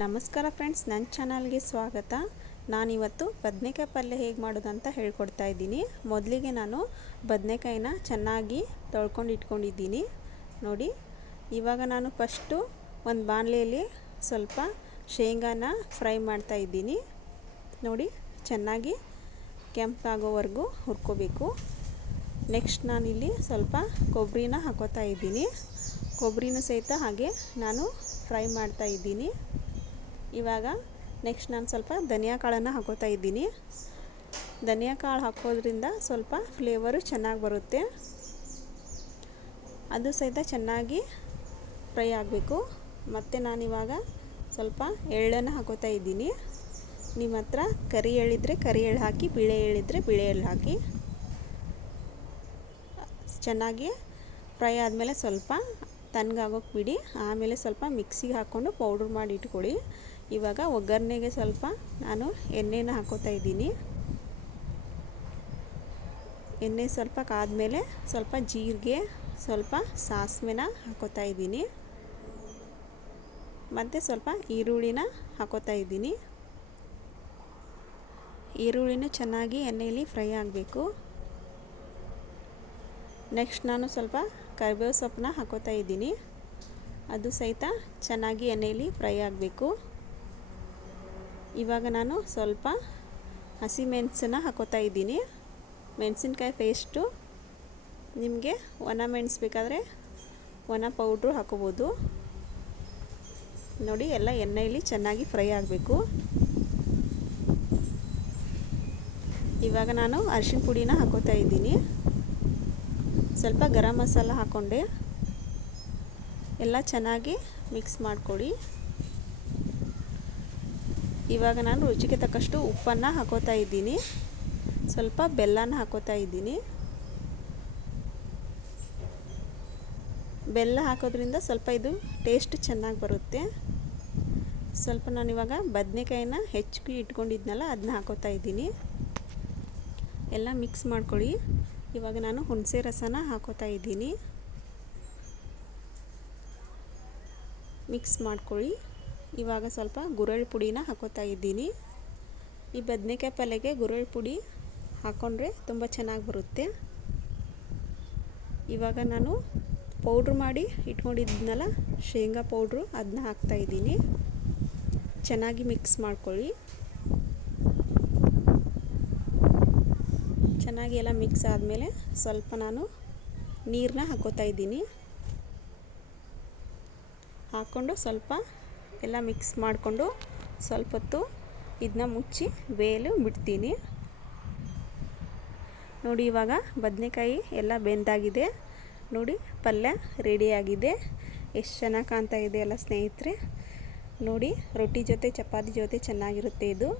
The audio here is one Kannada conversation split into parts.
ನಮಸ್ಕಾರ ಫ್ರೆಂಡ್ಸ್, ನನ್ನ ಚಾನಲ್ಗೆ ಸ್ವಾಗತ. ನಾನಿವತ್ತು ಬದನೆಕಾಯಿ ಪಲ್ಯ ಹೇಗೆ ಮಾಡೋದು ಅಂತ ಹೇಳ್ಕೊಡ್ತಾ ಇದ್ದೀನಿ. ಮೊದಲಿಗೆ ನಾನು ಬದನೆಕಾಯಿನ ಚೆನ್ನಾಗಿ ತೊಳ್ಕೊಂಡು ಇಟ್ಕೊಂಡಿದ್ದೀನಿ ನೋಡಿ. ಇವಾಗ ನಾನು ಫಸ್ಟು ಒಂದು ಬಾಣಲೆಯಲ್ಲಿ ಸ್ವಲ್ಪ ಶೇಂಗಾನ ಫ್ರೈ ಮಾಡ್ತಾ ಇದ್ದೀನಿ ನೋಡಿ. ಚೆನ್ನಾಗಿ ಕೆಂಪಾಗೋವರೆಗೂ ಹುರ್ಕೋಬೇಕು. ನೆಕ್ಸ್ಟ್ ನಾನಿಲ್ಲಿ ಸ್ವಲ್ಪ ಕೊಬ್ಬರಿನ ಹಾಕೋತಾ ಇದ್ದೀನಿ. ಕೊಬ್ಬರಿನೂ ಸಹಿತ ಹಾಗೆ ನಾನು ಫ್ರೈ ಮಾಡ್ತಾ ಇದ್ದೀನಿ. ಇವಾಗ ನೆಕ್ಸ್ಟ್ ನಾನು ಸ್ವಲ್ಪ ಧನಿಯಾ ಕಾಳನ್ನು ಹಾಕೋತಾ ಇದ್ದೀನಿ. ಧನಿಯಾ ಕಾಳು ಹಾಕೋದ್ರಿಂದ ಸ್ವಲ್ಪ ಫ್ಲೇವರು ಚೆನ್ನಾಗಿ ಬರುತ್ತೆ. ಅದು ಸಹಿತ ಚೆನ್ನಾಗಿ ಫ್ರೈ ಆಗಬೇಕು. ಮತ್ತು ನಾನಿವಾಗ ಸ್ವಲ್ಪ ಎಳ್ಳನ್ನು ಹಾಕೋತಾ ಇದ್ದೀನಿ. ನಿಮ್ಮ ಹತ್ರ ಕರಿ ಎಳ್ಳಿದ್ರೆ ಕರಿ ಎಳ್ಳು ಹಾಕಿ, ಬಿಳೆ ಎಳ್ಳಿದ್ರೆ ಬಿಳೆ ಎಳ್ಳು ಹಾಕಿ. ಚೆನ್ನಾಗಿ ಫ್ರೈ ಆದಮೇಲೆ ಸ್ವಲ್ಪ ತಣ್ಣಗಾಗೋಕೆ ಬಿಡಿ. ಆಮೇಲೆ ಸ್ವಲ್ಪ ಮಿಕ್ಸಿಗೆ ಹಾಕ್ಕೊಂಡು ಪೌಡ್ರ್ ಮಾಡಿ ಇಟ್ಕೊಳ್ಳಿ. ಇವಾಗ ಒಗ್ಗರಣೆಗೆ ಸ್ವಲ್ಪ ನಾನು ಎಣ್ಣೆನ ಹಾಕೋತಾ ಇದ್ದೀನಿ. ಎಣ್ಣೆ ಸ್ವಲ್ಪ ಕಾದ್ಮೇಲೆ ಸ್ವಲ್ಪ ಜೀರಿಗೆ, ಸ್ವಲ್ಪ ಸಾಸಿವೆನ ಹಾಕೋತಾ ಇದ್ದೀನಿ. ಮತ್ತು ಸ್ವಲ್ಪ ಈರುಳ್ಳಿನ ಹಾಕೋತಾ ಇದ್ದೀನಿ. ಈರುಳ್ಳಿನೂ ಚೆನ್ನಾಗಿ ಎಣ್ಣೆಯಲ್ಲಿ ಫ್ರೈ ಆಗಬೇಕು. ನೆಕ್ಸ್ಟ್ ನಾನು ಸ್ವಲ್ಪ ಕರಿಬೇವು ಸೊಪ್ಪನ್ನ ಹಾಕೋತಾ ಇದ್ದೀನಿ. ಅದು ಸಹಿತ ಚೆನ್ನಾಗಿ ಎಣ್ಣೆಯಲ್ಲಿ ಫ್ರೈ ಆಗಬೇಕು. ಇವಾಗ ನಾನು ಸ್ವಲ್ಪ ಹಸಿಮೆಣಸನ್ನು ಹಾಕೋತಾ ಇದ್ದೀನಿ. ಮೆಣಸಿನ್ಕಾಯಿ ಪೇಸ್ಟು, ನಿಮಗೆ ಒಣ ಮೆಣಸು ಬೇಕಾದರೆ ಒಣ ಪೌಡ್ರು ಹಾಕೋಬೋದು ನೋಡಿ. ಎಲ್ಲ ಎಣ್ಣೆಯಲ್ಲಿ ಚೆನ್ನಾಗಿ ಫ್ರೈ ಆಗಬೇಕು. ಇವಾಗ ನಾನು ಅರಿಶಿನ ಪುಡಿನ ಹಾಕೋತಾ ಇದ್ದೀನಿ. ಸ್ವಲ್ಪ ಗರಂ ಮಸಾಲ ಹಾಕ್ಕೊಂಡೆ. ಎಲ್ಲ ಚೆನ್ನಾಗಿ ಮಿಕ್ಸ್ ಮಾಡ್ಕೊಳ್ಳಿ. ಇವಾಗ ನಾನು ರುಚಿಗೆ ತಕ್ಕಷ್ಟು ಉಪ್ಪನ್ನು ಹಾಕೋತಾ ಇದ್ದೀನಿ. ಸ್ವಲ್ಪ ಬೆಲ್ಲನ ಹಾಕೋತಾ ಇದ್ದೀನಿ. ಬೆಲ್ಲ ಹಾಕೋದ್ರಿಂದ ಸ್ವಲ್ಪ ಇದು ಟೇಸ್ಟ್ ಚೆನ್ನಾಗಿ ಬರುತ್ತೆ. ಸ್ವಲ್ಪ ನಾನಿವಾಗ ಬದನೆಕಾಯಿನ ಹೆಚ್ಚಿಗೆ ಇಟ್ಕೊಂಡಿದ್ನಲ್ಲ, ಅದನ್ನ ಹಾಕೋತಾ ಇದ್ದೀನಿ. ಎಲ್ಲ ಮಿಕ್ಸ್ ಮಾಡ್ಕೊಳ್ಳಿ. ಇವಾಗ ನಾನು ಹುಣಸೆ ರಸನ ಹಾಕೋತಾ ಇದ್ದೀನಿ. ಮಿಕ್ಸ್ ಮಾಡ್ಕೊಳ್ಳಿ. ಇವಾಗ ಸ್ವಲ್ಪ ಗುರೆಳ್ಳು ಪುಡಿನ ಹಾಕೋತಾ ಇದ್ದೀನಿ. ಈ ಬದನೆಕಾಯಿ ಪಲ್ಯಕ್ಕೆ ಗುರೆಳ್ಳು ಪುಡಿ ಹಾಕ್ಕೊಂಡ್ರೆ ತುಂಬ ಚೆನ್ನಾಗಿ ಬರುತ್ತೆ. ಇವಾಗ ನಾನು ಪೌಡ್ರ್ ಮಾಡಿ ಇಟ್ಕೊಂಡಿದ್ನಲ್ಲ ಶೇಂಗಾ ಪೌಡ್ರು, ಅದನ್ನ ಹಾಕ್ತಾ ಇದ್ದೀನಿ. ಚೆನ್ನಾಗಿ ಮಿಕ್ಸ್ ಮಾಡ್ಕೊಳ್ಳಿ. ಚೆನ್ನಾಗಿ ಎಲ್ಲ ಮಿಕ್ಸ್ ಆದಮೇಲೆ ಸ್ವಲ್ಪ ನಾನು ನೀರನ್ನ ಹಾಕೋತಾ ಇದ್ದೀನಿ. ಹಾಕ್ಕೊಂಡು ಸ್ವಲ್ಪ ಎಲ್ಲ ಮಿಕ್ಸ್ ಮಾಡಿಕೊಂಡು ಸ್ವಲ್ಪ ಹೊತ್ತು ಇದನ್ನ ಮುಚ್ಚಿ ಬೇಯಲು ಬಿಡ್ತೀನಿ ನೋಡಿ. ಇವಾಗ ಬದನೆಕಾಯಿ ಎಲ್ಲ ಬೆಂದಾಗಿದೆ ನೋಡಿ. ಪಲ್ಯ ರೆಡಿಯಾಗಿದೆ. ಎಷ್ಟು ಚೆನ್ನಾಗಿ ಕಾಣ್ತಾ ಇದೆ ಎಲ್ಲ ಸ್ನೇಹಿತರೆ ನೋಡಿ. ರೊಟ್ಟಿ ಜೊತೆ, ಚಪಾತಿ ಜೊತೆ ಚೆನ್ನಾಗಿರುತ್ತೆ ಇದು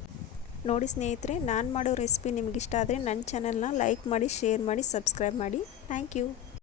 ನೋಡಿ. ಸ್ನೇಹಿತರೆ, ನಾನು ಮಾಡೋ ರೆಸಿಪಿ ನಿಮಗಿಷ್ಟ ಆದರೆ ನನ್ನ ಚಾನಲ್ನ ಲೈಕ್ ಮಾಡಿ, ಶೇರ್ ಮಾಡಿ, ಸಬ್ಸ್ಕ್ರೈಬ್ ಮಾಡಿ. Thank you.